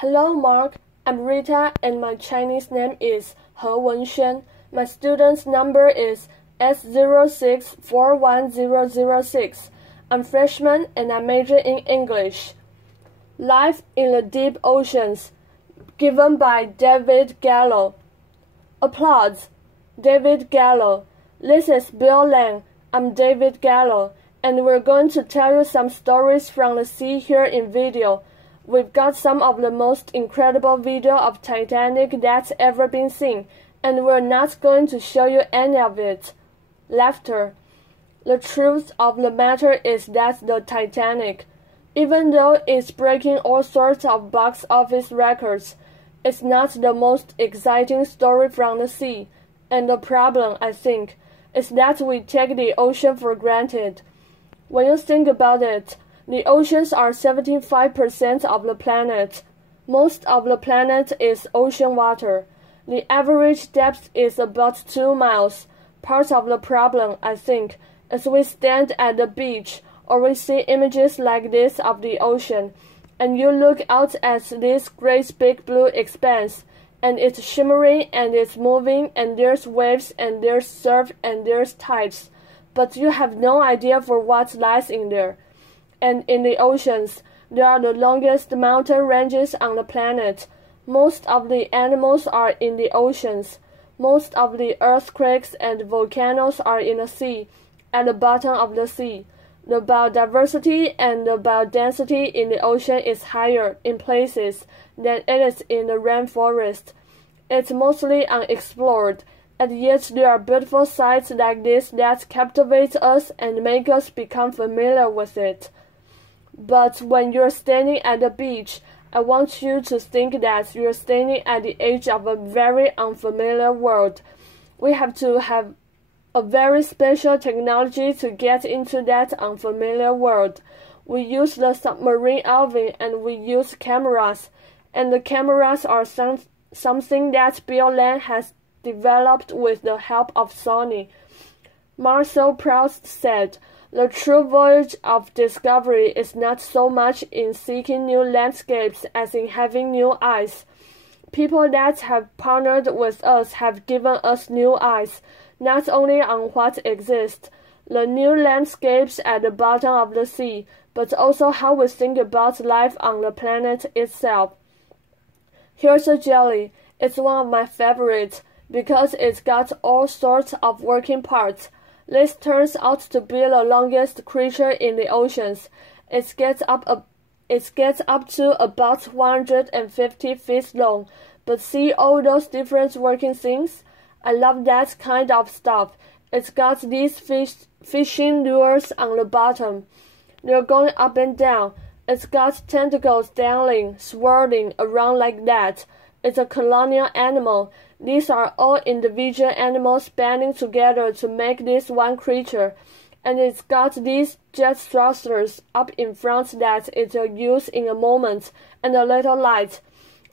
Hello, Mark. I'm Rita, and my Chinese name is He Wenxuan. My student's number is S06410006. I'm freshman, and I major in English. Life in the Deep Oceans, given by David Gallo. Applause. David Gallo. This is Bill Lang. I'm David Gallo, and we're going to tell you some stories from the sea here in video. We've got some of the most incredible video of Titanic that's ever been seen, and we're not going to show you any of it. Laughter. The truth of the matter is that the Titanic, even though it's breaking all sorts of box office records, it's not the most exciting story from the sea. And the problem, I think, is that we take the ocean for granted. When you think about it, the oceans are 75% of the planet. Most of the planet is ocean water. The average depth is about 2 miles. Part of the problem, I think, is we stand at the beach or we see images like this of the ocean, and you look out at this great big blue expanse, and it's shimmering and it's moving, and there's waves and there's surf and there's tides, but you have no idea for what lies in there. And in the oceans, there are the longest mountain ranges on the planet. Most of the animals are in the oceans. Most of the earthquakes and volcanoes are in the sea, at the bottom of the sea. The biodiversity and the biodensity in the ocean is higher in places than it is in the rainforest. It's mostly unexplored, and yet there are beautiful sights like this that captivate us and make us become familiar with it. But when you're standing at the beach, I want you to think that you're standing at the edge of a very unfamiliar world. We have to have a very special technology to get into that unfamiliar world. We use the submarine Alvin, and we use cameras, and the cameras are something that Bill Lang has developed with the help of Sony. Marcel Proust said, "The true voyage of discovery is not so much in seeking new landscapes as in having new eyes." People that have partnered with us have given us new eyes, not only on what exists, the new landscapes at the bottom of the sea, but also how we think about life on the planet itself. Here's a jelly. It's one of my favorites because it's got all sorts of working parts. This turns out to be the longest creature in the oceans. It gets up to about 150 feet long. But see all those different working things? I love that kind of stuff. It's got these fishing lures on the bottom. They're going up and down. It's got tentacles dangling, swirling around like that. It's a colonial animal. These are all individual animals banding together to make this one creature. And it's got these jet thrusters up in front that it'll use in a moment, and a little light.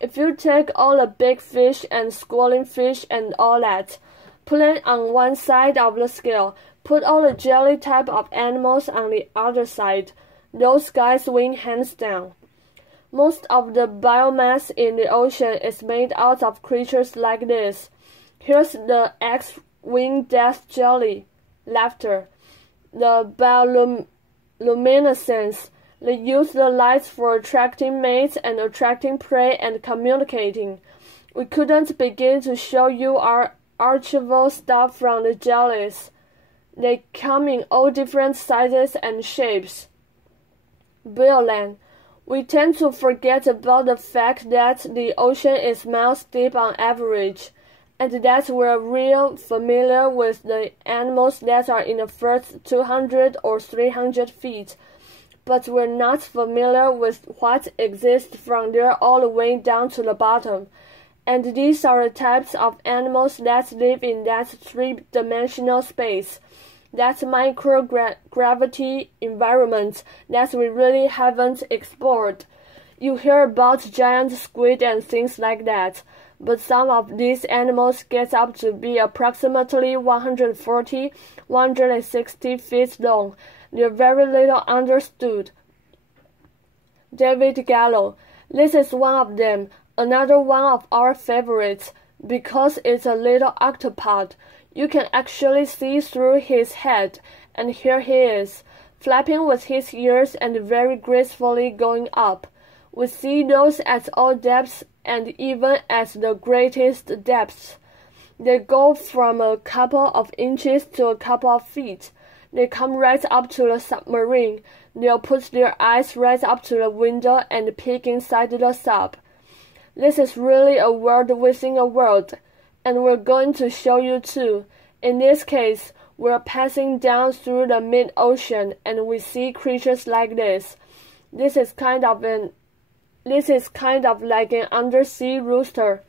If you take all the big fish and schooling fish and all that, put it on one side of the scale, put all the jelly type of animals on the other side, those guys win hands down. Most of the biomass in the ocean is made out of creatures like this. Here's the X-wing death jelly. Laughter. The bioluminescence. They use the lights for attracting mates and attracting prey and communicating. We couldn't begin to show you our archival stuff from the jellies. They come in all different sizes and shapes. Bill Lang. We tend to forget about the fact that the ocean is miles deep on average, and that we're real familiar with the animals that are in the first 200 or 300 feet. But we're not familiar with what exists from there all the way down to the bottom. And these are the types of animals that live in that three-dimensional space, that microgravity environment that we really haven't explored. You hear about giant squid and things like that, but some of these animals get up to be approximately 140–160 feet long. They're very little understood. David Gallo. This is one of them, another one of our favorites, because it's a little octopod. You can actually see through his head, and here he is, flapping with his ears and very gracefully going up. We see those at all depths and even at the greatest depths. They go from a couple of inches to a couple of feet. They come right up to the submarine. They'll put their eyes right up to the window and peek inside the sub. This is really a world within a world, and we're going to show you too. In this case, we're passing down through the mid-ocean, and we see creatures like this. This is kind of like an undersea rooster.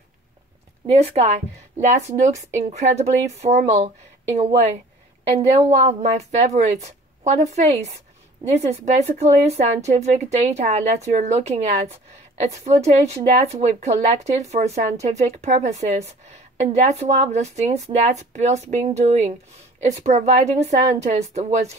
This guy, that looks incredibly formal in a way. And then one of my favorites. What a face! This is basically scientific data that you're looking at. It's footage that we've collected for scientific purposes. And that's one of the things that Bill's been doing. It's providing scientists with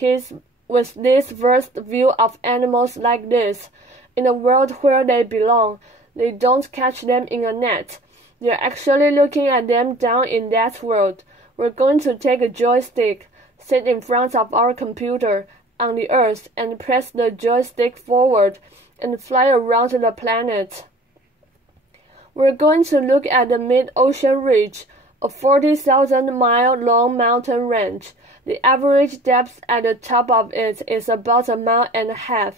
this first view of animals like this. In a world where they belong, they don't catch them in a net. They're actually looking at them down in that world. We're going to take a joystick, sit in front of our computer on the Earth and press the joystick forward and fly around the planet. We're going to look at the mid-ocean ridge, a 40,000-mile-long mountain range. The average depth at the top of it is about 1.5 miles,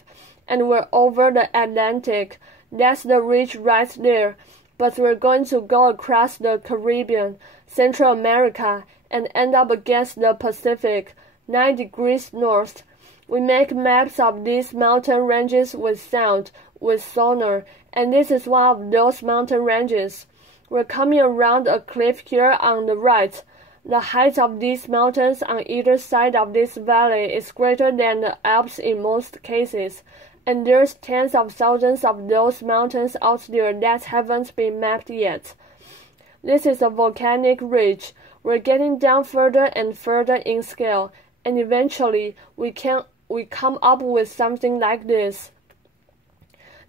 and we're over the Atlantic. That's the ridge right there. But we're going to go across the Caribbean, Central America, and end up against the Pacific, 9 degrees north. We make maps of these mountain ranges with sound, with sonar, and this is one of those mountain ranges. We're coming around a cliff here on the right. The height of these mountains on either side of this valley is greater than the Alps in most cases, and there's tens of thousands of those mountains out there that haven't been mapped yet. This is a volcanic ridge. We're getting down further and further in scale, and eventually we come up with something like this.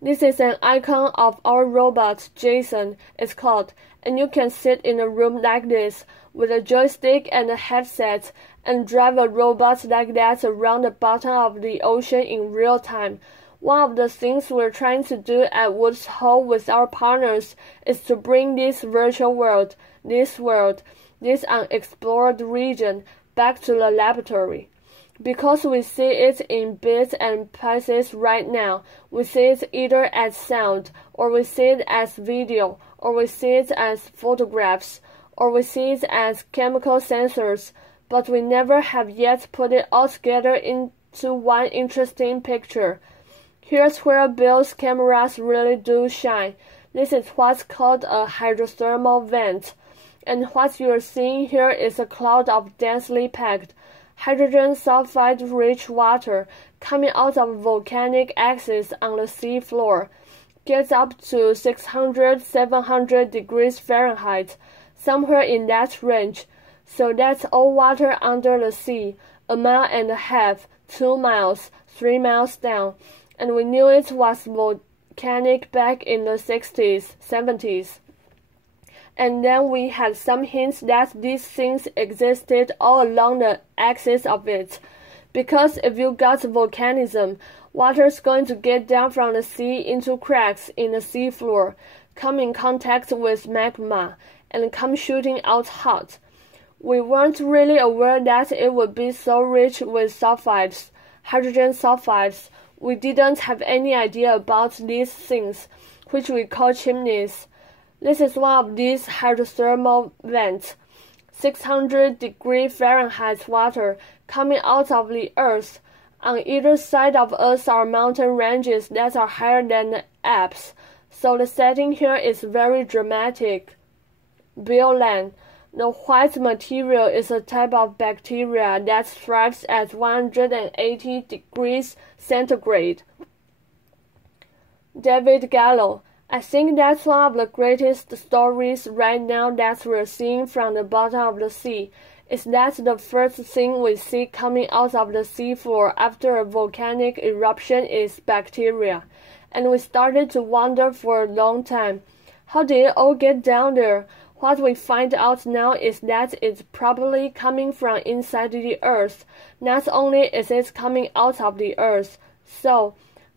This is an icon of our robot, Jason, it's called, and you can sit in a room like this with a joystick and a headset and drive a robot like that around the bottom of the ocean in real time. One of the things we're trying to do at Woods Hole with our partners is to bring this virtual world, this unexplored region, back to the laboratory. Because we see it in bits and pieces right now, we see it either as sound, or we see it as video, or we see it as photographs, or we see it as chemical sensors, but we never have yet put it all together into one interesting picture. Here's where Bill's cameras really do shine. This is what's called a hydrothermal vent, and what you're seeing here is a cloud of densely packed hydrogen sulfide-rich water coming out of volcanic axis on the sea floor. Gets up to 600–700 degrees Fahrenheit, somewhere in that range. So that's all water under the sea, 1.5 miles, 2 miles, 3 miles down. And we knew it was volcanic back in the 60s, 70s. And then we had some hints that these things existed all along the axis of it. Because if you got volcanism, water's going to get down from the sea into cracks in the seafloor, come in contact with magma, and come shooting out hot. We weren't really aware that it would be so rich with sulfides, hydrogen sulfides. We didn't have any idea about these things, which we call chimneys. This is one of these hydrothermal vents. 600-degree Fahrenheit water coming out of the earth. On either side of us are mountain ranges that are higher than the Alps, so the setting here is very dramatic. Bill Land. The white material is a type of bacteria that thrives at 180 degrees centigrade. David Gallo. I think that's one of the greatest stories right now that we're seeing from the bottom of the sea. Is that the first thing we see coming out of the seafloor after a volcanic eruption is bacteria. and we started to wonder for a long time. How did it all get down there? What we find out now is that it's probably coming from inside the earth. Not only is it coming out of the earth, so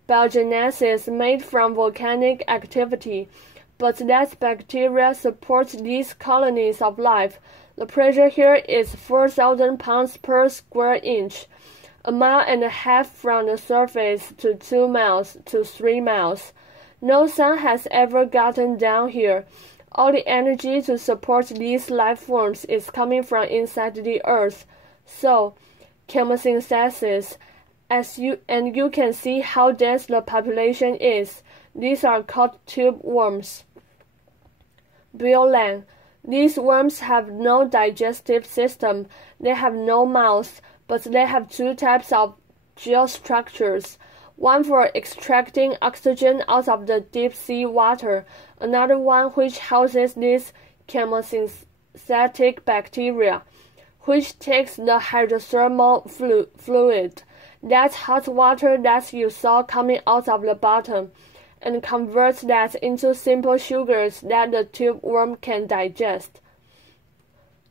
biogenesis made from volcanic activity, but that bacteria support these colonies of life. The pressure here is 4,000 pounds per square inch, a mile and a half from the surface to 2 miles to 3 miles. No sun has ever gotten down here. All the energy to support these life forms is coming from inside the earth. So, chemosynthesis, you can see how dense the population is. These are called tube worms. Biolan. These worms have no digestive system. They have no mouth, but they have two types of gill structures. One for extracting oxygen out of the deep sea water, another one which houses this chemosynthetic bacteria, which takes the hydrothermal fluid, that hot water that you saw coming out of the bottom, and converts that into simple sugars that the tube worm can digest.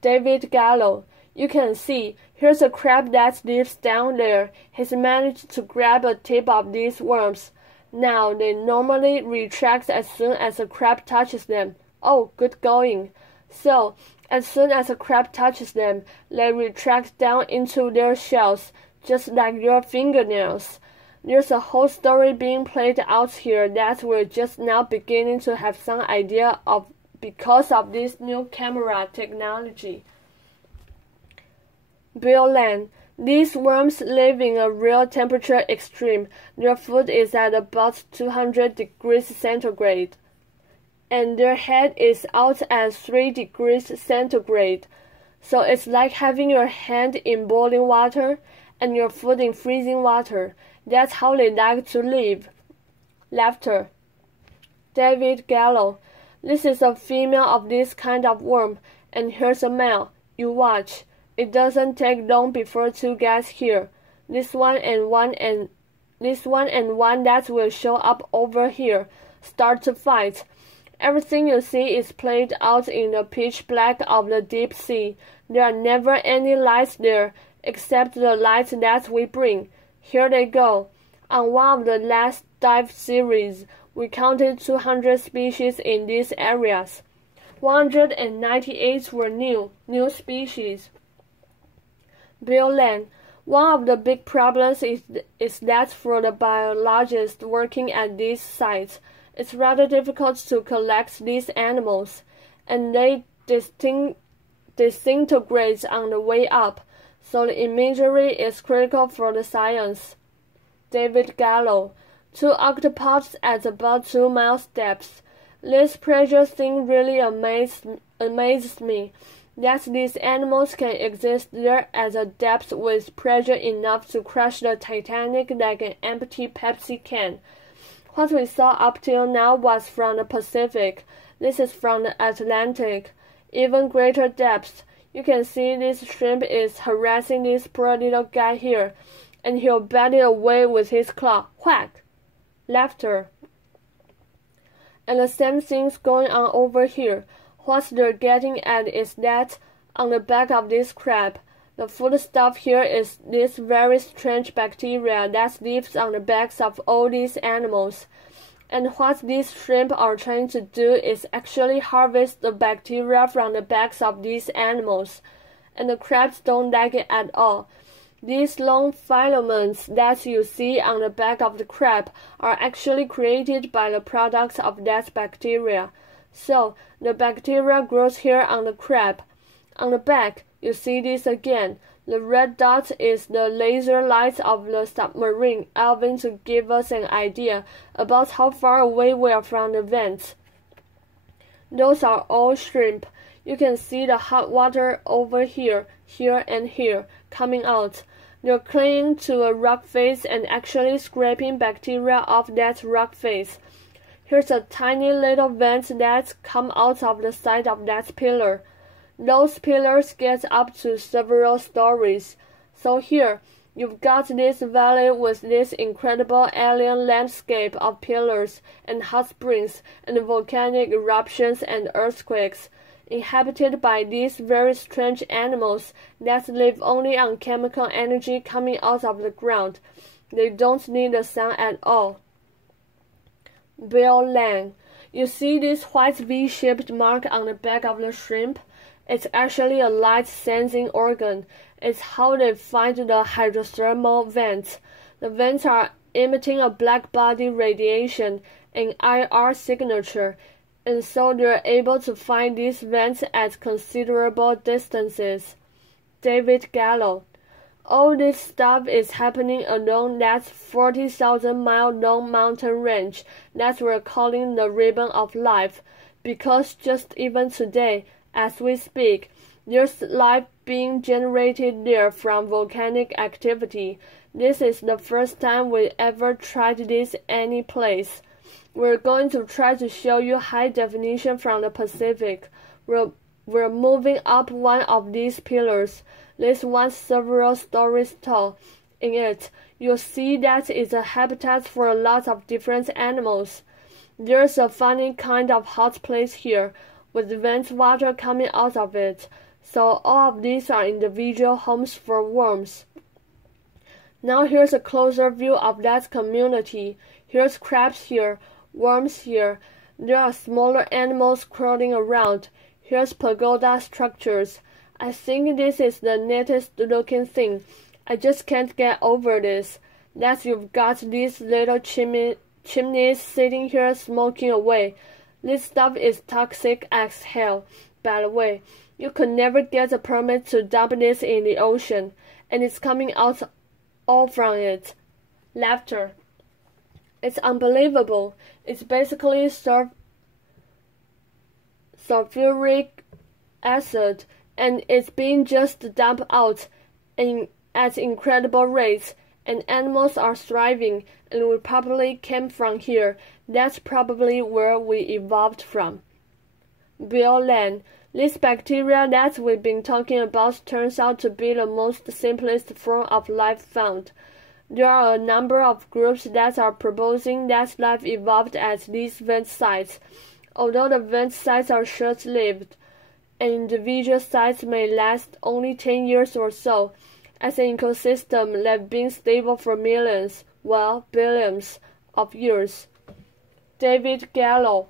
David Gallo. You can see, here's a crab that lives down there. He's managed to grab a tip of these worms. Now, they normally retract as soon as a crab touches them. Oh, good going. So, as soon as a crab touches them, they retract down into their shells, just like your fingernails. There's a whole story being played out here that we're just now beginning to have some idea of because of this new camera technology. Biolan. These worms live in a real temperature extreme. Their food is at about 200 degrees centigrade, and their head is out at 3 degrees centigrade. So it's like having your hand in boiling water and your foot in freezing water. That's how they like to live. Laughter. David Gallo. This is a female of this kind of worm, and here's a male. You watch. It doesn't take long before two guys here. This one and one that will show up over here start to fight. Everything you see is played out in the pitch black of the deep sea. There are never any lights there, except the lights that we bring. Here they go. On one of the last dive series, we counted 200 species in these areas. 198 were new species. Biolan. One of the big problems is that for the biologists working at these sites, it's rather difficult to collect these animals, and they disintegrate on the way up, so the imagery is critical for the science. David Gallo. Two octopods at about 2 miles depth. This pressure thing really amazes me, that these animals can exist there at a depth with pressure enough to crush the Titanic like an empty Pepsi can. What we saw up till now was from the Pacific. This is from the Atlantic. Even greater depth. You can see this shrimp is harassing this poor little guy here, and he'll bat it away with his claw. Whack! Laughter. And the same thing's going on over here. What they're getting at is that on the back of this crab, the food stuff here is this very strange bacteria that lives on the backs of all these animals. And what these shrimp are trying to do is actually harvest the bacteria from the backs of these animals. And the crabs don't like it at all. These long filaments that you see on the back of the crab are actually created by the products of that bacteria. So, the bacteria grows here on the crab. On the back, you see this again. The red dot is the laser lights of the submarine, Alvin, to give us an idea about how far away we are from the vents. Those are all shrimp. You can see the hot water over here, and here, coming out. They're clinging to a rock face and actually scraping bacteria off that rock face. Here's a tiny little vent that comes out of the side of that pillar. Those pillars get up to several stories. So here, You've got this valley with this incredible alien landscape of pillars and hot springs and volcanic eruptions and earthquakes, inhabited by these very strange animals that live only on chemical energy coming out of the ground. They don't need the sun at all. Bill Lang. You see this white V-shaped mark on the back of the shrimp? It's actually a light-sensing organ. It's how they find the hydrothermal vents. The vents are emitting a black body radiation, an IR signature, and so they're able to find these vents at considerable distances. David Gallo. All this stuff is happening along that 40,000-mile long mountain range that we're calling the ribbon of life, because just even today, as we speak, there's life being generated there from volcanic activity. This is the first time we ever tried this any place. We're going to try to show you high definition from the Pacific. We're moving up one of these pillars. This one's several stories tall. In it, you'll see that it's a habitat for a lot of different animals. There's a funny kind of hot place here, with vent water coming out of it, so all of these are individual homes for worms. Now here's a closer view of that community. Here's crabs here, worms here. There are smaller animals crawling around. Here's pagoda structures. I think this is the neatest looking thing. I just can't get over this. That you've got these little chimneys sitting here smoking away. This stuff is toxic as hell. By the way, you could never get a permit to dump this in the ocean, and it's coming out all from it. Laughter. It's unbelievable. It's basically sulfuric acid, and it's being just dumped out at incredible rates, and animals are thriving, and we probably came from here. That's probably where we evolved from. Bill Lang. This bacteria that we've been talking about turns out to be the most simplest form of life found. There are a number of groups that are proposing that life evolved at these vent sites. Although the vent sites are short-lived, an individual site may last only 10 years or so. As an ecosystem, they've been stable for millions, well, billions of years. David Gallo.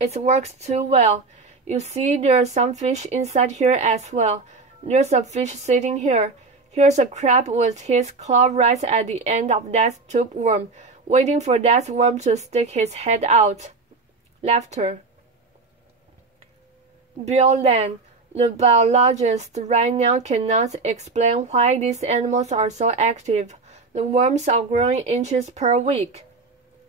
It works too well. You see, there's some fish inside here as well. There's a fish sitting here. Here's a crab with his claw right at the end of that tube worm, waiting for that worm to stick his head out. Laughter. Bill Lang. The biologist right now cannot explain why these animals are so active. The worms are growing inches per week.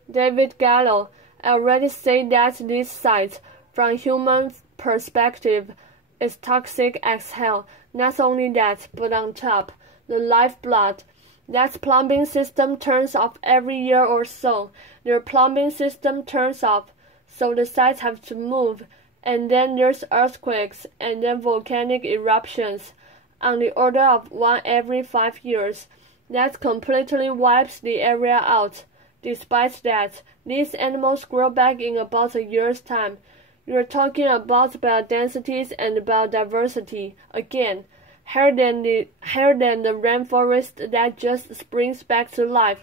David Gallo. I already said that this site, from human perspective, is toxic as hell. Not only that, but on top, the lifeblood. That plumbing system turns off every year or so. Their plumbing system turns off, so the sites have to move. And then there's earthquakes, and then volcanic eruptions, on the order of one every 5 years. That completely wipes the area out. Despite that, these animals grow back in about a year's time. You're talking about biodensities and biodiversity again, higher than the rainforest that just springs back to life.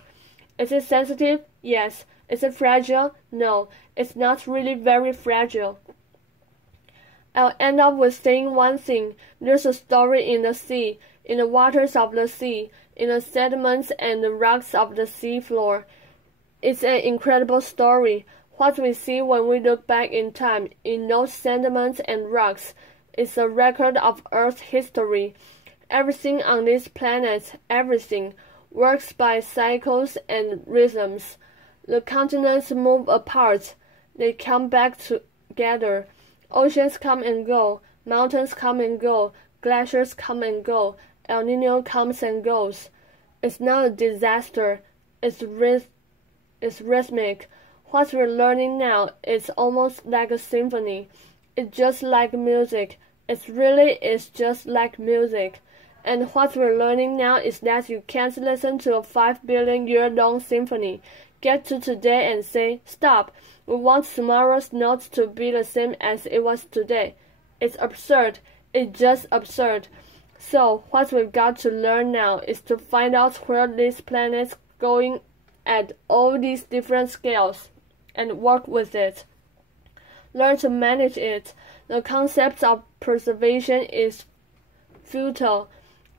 Is it sensitive? Yes. Is it fragile? No, it's not really very fragile. I'll end up with saying one thing. There's a story in the sea, in the waters of the sea, in the sediments and the rocks of the sea floor. It's an incredible story. What we see when we look back in time, in those sediments and rocks, is a record of Earth's history. Everything on this planet, everything, works by cycles and rhythms. The continents move apart. They come back together. Oceans come and go. Mountains come and go. Glaciers come and go. El Nino comes and goes. It's not a disaster. It's rhythmic. What we're learning now is almost like a symphony. It's just like music. It really is just like music. And what we're learning now is that you can't listen to a 5 billion-year-long symphony, get to today and say, stop, we want tomorrow's notes to be the same as it was today. It's absurd. It's just absurd. So, what we've got to learn now is to find out where this planet's going at all these different scales and work with it. Learn to manage it. The concept of preservation is futile.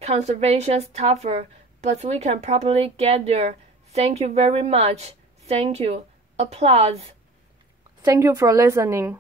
Conservation's tougher, but we can probably get there. Thank you very much. Thank you. Applause. Thank you for listening.